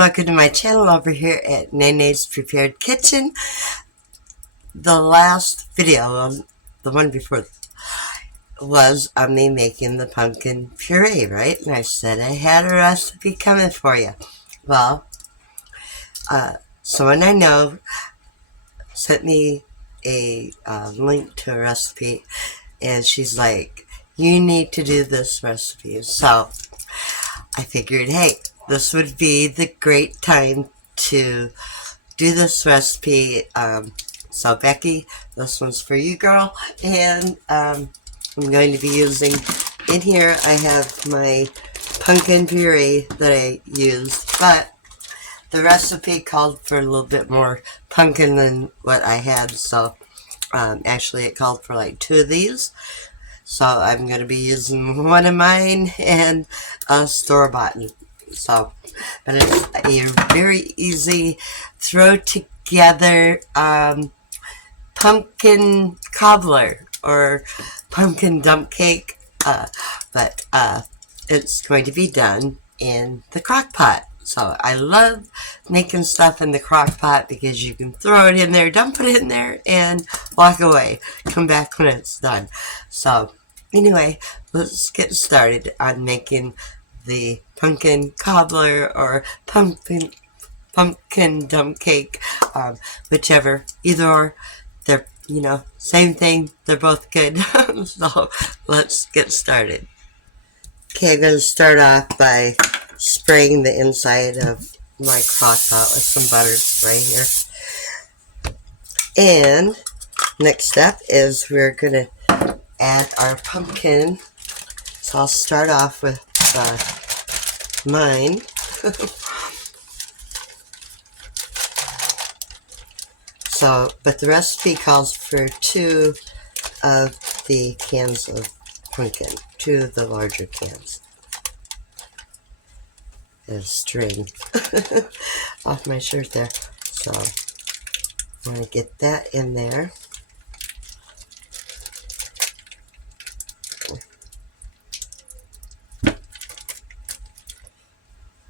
welcome to my channel over here at Nayna's Prepared Kitchen. The last video, the one before, was on me making the pumpkin puree, right? And I said I had a recipe coming for you. Well, someone I know sent me a link to a recipe, and she's like, you need to do this recipe. So I figured, hey, this would be the great time to do this recipe. So Becky, this one's for you, girl. And I'm going to be using, in here I have my pumpkin puree that I used, but the recipe called for a little bit more pumpkin than what I had. So actually it called for like 2 of these. So I'm going to be using one of mine and a store-bought. So, but it's a very easy throw together pumpkin cobbler or pumpkin dump cake. But it's going to be done in the crock pot. So I love making stuff in the crock pot because you can throw it in there, dump it in there, and walk away. Come back when it's done. So anyway, let's get started on making the pumpkin cobbler or pumpkin dump cake, whichever, either or. They're, same thing. They're both good. So let's get started. Okay, I'm going to start off by spraying the inside of my crock pot with some butter spray here. And next step is we're going to add our pumpkin. So I'll start off with mine. So, but the recipe calls for 2 of the cans of pumpkin, 2 of the larger cans. There's string off my shirt there. So I'm going to get that in there.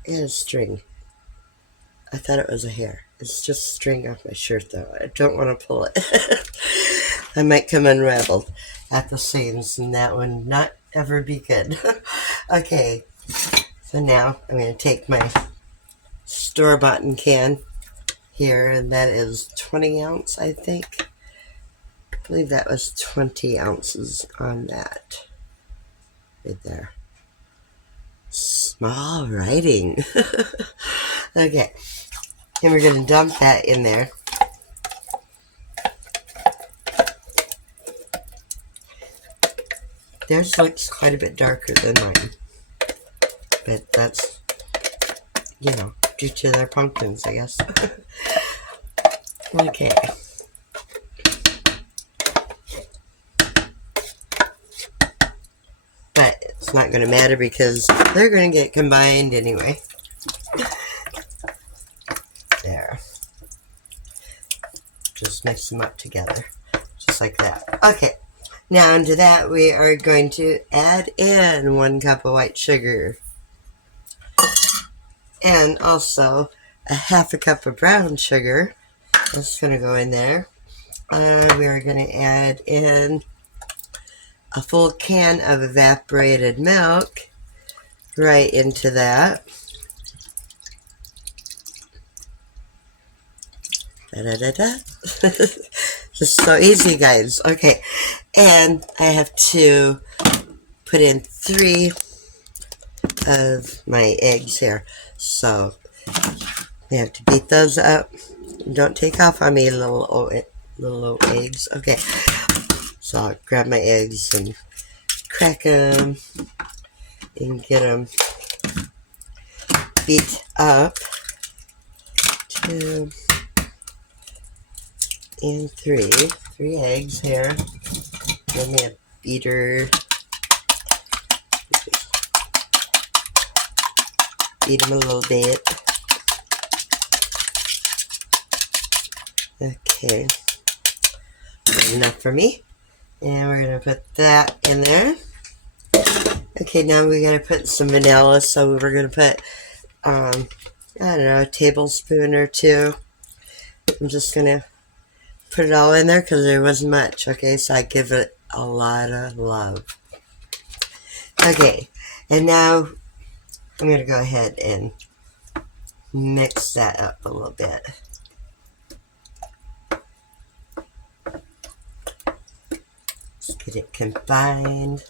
And a string. I thought it was a hair. It's just string off my shirt though. I don't want to pull it. I might come unraveled at the seams, and that would not ever be good. Okay, so now I'm going to take my store-bought can here, and that is 20 ounce, I think. I believe that was 20 ounces on that. Right there. Small writing. Okay, and we're going to dump that in there. Theirs looks quite a bit darker than mine, but that's, due to their pumpkins, I guess. Okay. But it's not going to matter because they're going to get combined anyway. There. Just mix them up together, just like that. Okay. Now into that we are going to add in 1 cup of white sugar. And also a 1/2 cup of brown sugar. That's going to go in there. We are going to add in a full can of evaporated milk right into that. Da-da-da-da. Just so easy, guys. Okay, and I have to put in 3 of my eggs here. So we have to beat those up. Don't take off on me, little old eggs. Okay, so I'll grab my eggs and crack them and get them beat up. 2 and 3 eggs here. Give me a beater. Beat them a little bit. Okay, enough for me. And we're going to put that in there. Okay, now we're going to put some vanilla. So we're going to put I don't know, a tablespoon or two. I'm just gonna put it all in there because there wasn't much. Okay, so I give it a lot of love. Okay, and now I'm gonna go ahead and mix that up a little bit. Just get it combined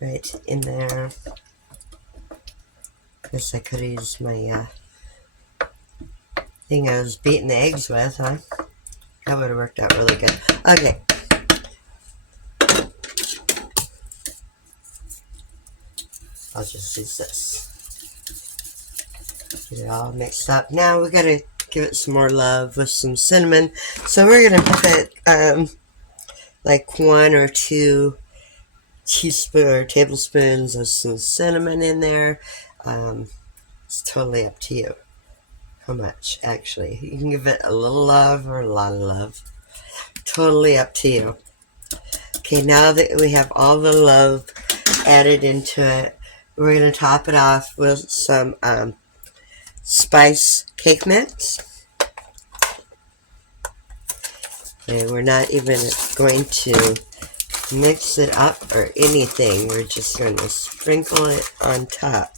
right in there. Guess I could have used my thing I was beating the eggs with, huh? That would have worked out really good. Okay. I'll just use this. Get it all mixed up. Now we gotta give it some more love with some cinnamon. So we're gonna put like 1 or 2 tablespoons of some cinnamon in there. It's totally up to you how much, actually. You can give it a little love or a lot of love. Totally up to you. Okay, now that we have all the love added into it, we're going to top it off with some spice cake mix. And we're not even going to mix it up or anything. We're just going to sprinkle it on top.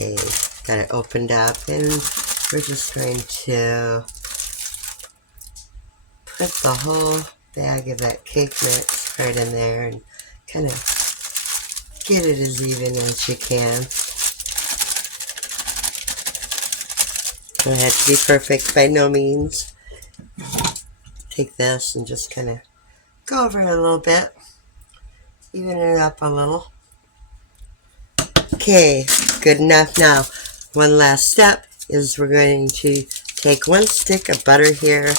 Okay, got it opened up, and we're just going to put the whole bag of that cake mix right in there and kind of get it as even as you can. Don't have to be perfect by no means. Take this and just kind of go over it a little bit, even it up a little. Okay, good enough. Now, one last step is we're going to take 1 stick of butter here.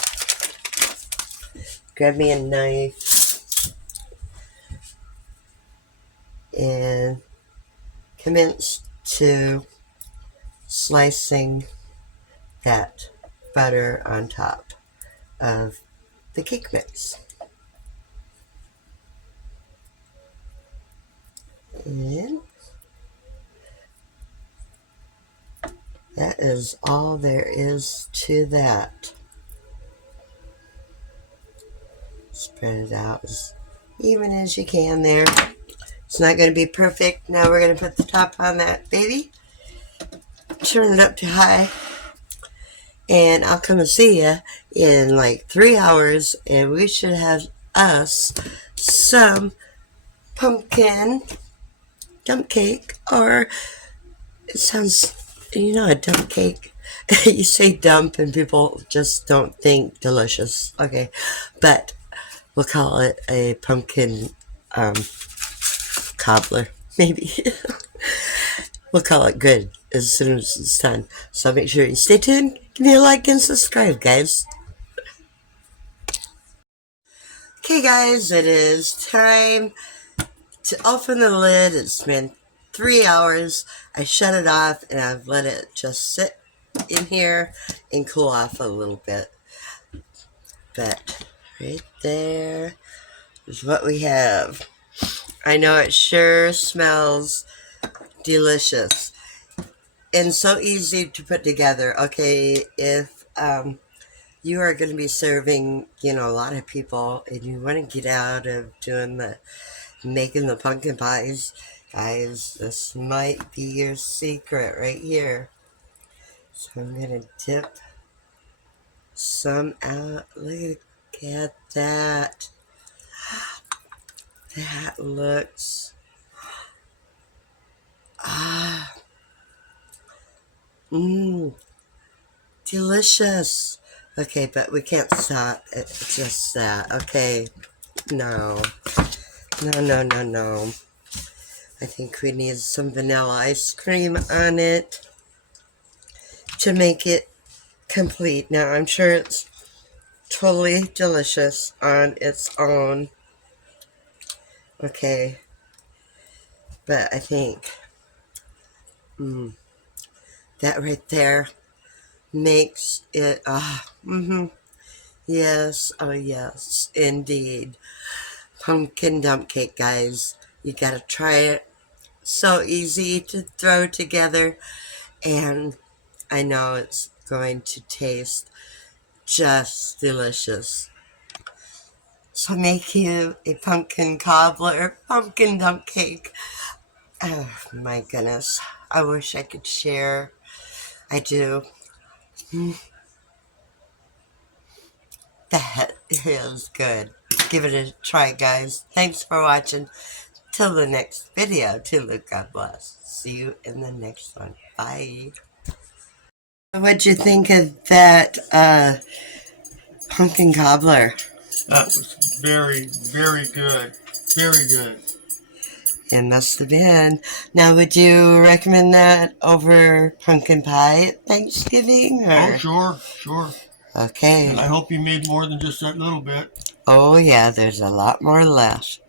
Grab me a knife and commence to slicing that butter on top of the cake mix. And that is all there is to that. Spread it out as even as you can there. It's not going to be perfect. Now we're going to put the top on that baby. Turn it up to high. And I'll come and see you in like 3 hours. And we should have us some pumpkin dump cake. Or it sounds, a dump cake. You say dump and people just don't think delicious. Okay. But we'll call it a pumpkin cobbler, maybe. We'll call it good as soon as it's done. So make sure you stay tuned. Give me a like and subscribe, guys. Okay, guys, it is time to open the lid. It's been 3 hours. I shut it off and I've let it just sit in here and cool off a little bit. But right there is what we have. I know it sure smells delicious and so easy to put together. Okay, if you are going to be serving, a lot of people and you want to get out of making the pumpkin pies, guys, this might be your secret right here. So I'm going to dip some out. Look at that. That looks delicious. Okay, but we can't stop at just that. Okay, no. I think we need some vanilla ice cream on it to make it complete. Now, I'm sure it's totally delicious on its own. Okay, but I think that right there makes it, yes, oh yes, indeed. Pumpkin dump cake, guys. You gotta try it. so easy to throw together, and I know it's going to taste just delicious. So make you a pumpkin cobbler, pumpkin dump cake. Oh my goodness. I wish I could share. I do. That is good. Give it a try, guys. Thanks for watching. Till the next video. Tulu, God bless. See you in the next one. Bye. What'd you think of that pumpkin cobbler? That was very, very good. Very good. It must have been. Now, would you recommend that over pumpkin pie at Thanksgiving? Or? Oh, sure, sure. Okay. And I hope you made more than just that little bit. Oh, yeah, there's a lot more left.